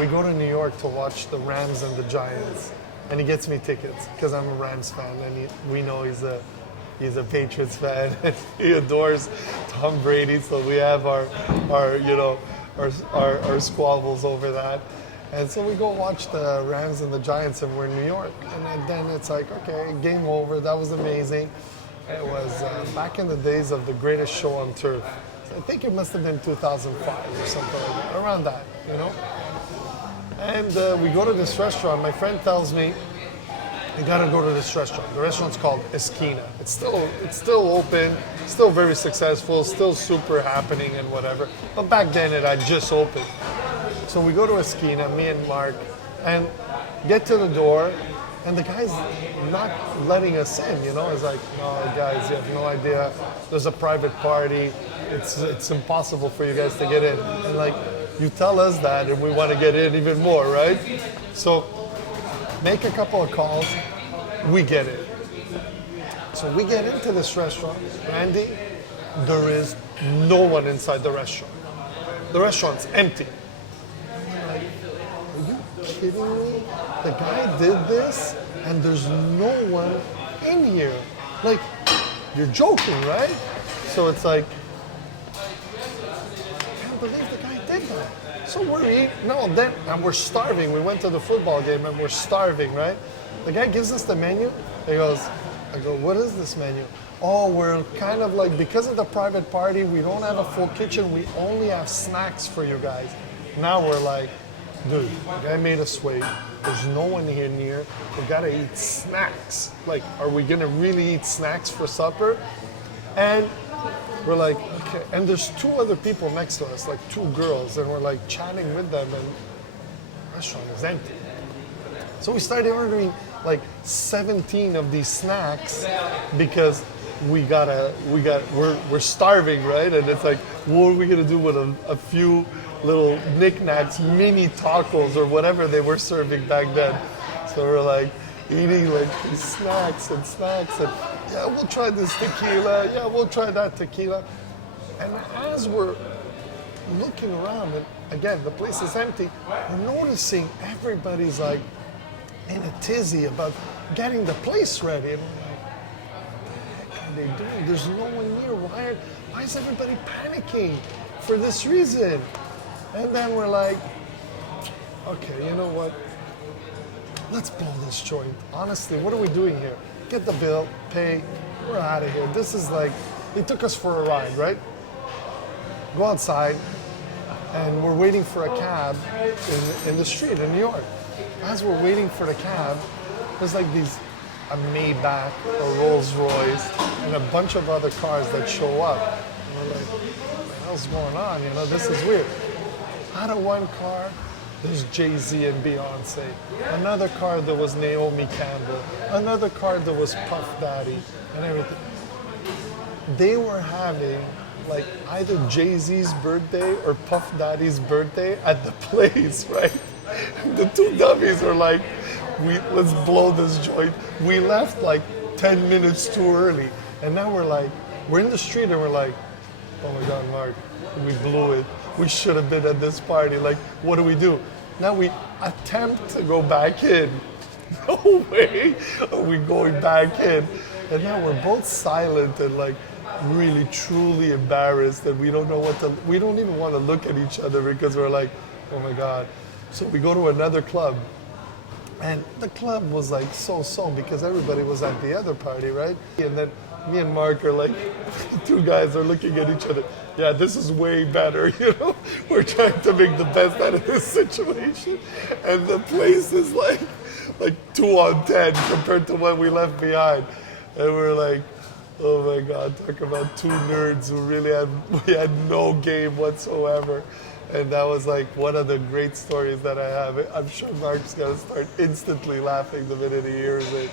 we go to New York to watch the Rams and the Giants, and he gets me tickets because I'm a Rams fan, and we know he's a Patriots fan, and he adores Tom Brady. So we have our squabbles over that. And so we go watch the Rams and the Giants, and we're in New York. And then it's like, okay, game over. That was amazing. It was back in the days of the greatest show on turf. I think it must have been 2005 or something like that, around that, And we go to this restaurant. My friend tells me, you gotta go to this restaurant. The restaurant's called Esquina. It's still open, still very successful, still super happening and whatever. But back then it had just opened. So we go to Esquina, me and Marc, and get to the door, and the guy's not letting us in, He's like, no, guys, you have no idea. There's a private party. It's impossible for you guys to get in. And like, you tell us that, and we want to get in even more, right? So make a couple of calls, we get it. So we get into this restaurant. Randy, there is no one inside the restaurant. The restaurant's empty. I'm like, are you kidding me? The guy did this, and there's no one in here. Like, you're joking, right? So it's like, I can't believe the guy did that. So and we're starving. We went to the football game and we're starving, right? The guy gives us the menu. I go, what is this menu? Oh, we're kind of like, because of the private party, we don't have a full kitchen. We only have snacks for you guys. Now we're like, dude, the guy made us wait. There's no one here near. We gotta eat snacks. Like, are we gonna really eat snacks for supper? And we're like, okay. And there's two other people next to us, like two girls, and we're like chatting with them, and the restaurant is empty. So we started ordering like 17 of these snacks because we're starving, right? And it's like, what are we gonna do with a few little knickknacks, mini tacos or whatever they were serving back then? So we're like eating like these snacks and yeah, we'll try this tequila. Yeah, we'll try that tequila. And as we're looking around, and again, the place is empty, we're noticing everybody's like in a tizzy about getting the place ready. And we're like, what the heck are they doing? There's no one near. Why is everybody panicking for this reason? And then we're like, okay, you know what? Let's blow this joint. Honestly, what are we doing here? Get the bill, pay, we're out of here. This is like, they took us for a ride, right? Go outside, and we're waiting for a cab in the street in New York. As we're waiting for the cab, there's like a Maybach, a Rolls Royce, and a bunch of other cars that show up. And we're like, what the hell's going on? This is weird. Out of one car, there's Jay-Z and Beyonce. Another car, there was Naomi Campbell. Another car, there was Puff Daddy and everything. They were having like either Jay-Z's birthday or Puff Daddy's birthday at the place, right? The two dummies were like, let's blow this joint. We left like 10 minutes too early. And now we're in the street and we're like, oh my God, Marc, we blew it. We should have been at this party. Like, what do we do? Now we attempt to go back in. No way are we going back in. And now we're both silent and like really truly embarrassed that we don't even want to look at each other because we're like, oh my God. So we go to another club. And the club was like so because everybody was at the other party, right? And then me and Marc are like, two guys are looking at each other. Yeah, this is way better, We're trying to make the best out of this situation. And the place is like 2 on 10 compared to what we left behind. And we're like, oh my God, talk about two nerds who really had no game whatsoever. And that was like one of the great stories that I have. I'm sure Marc's gonna start instantly laughing the minute he hears it.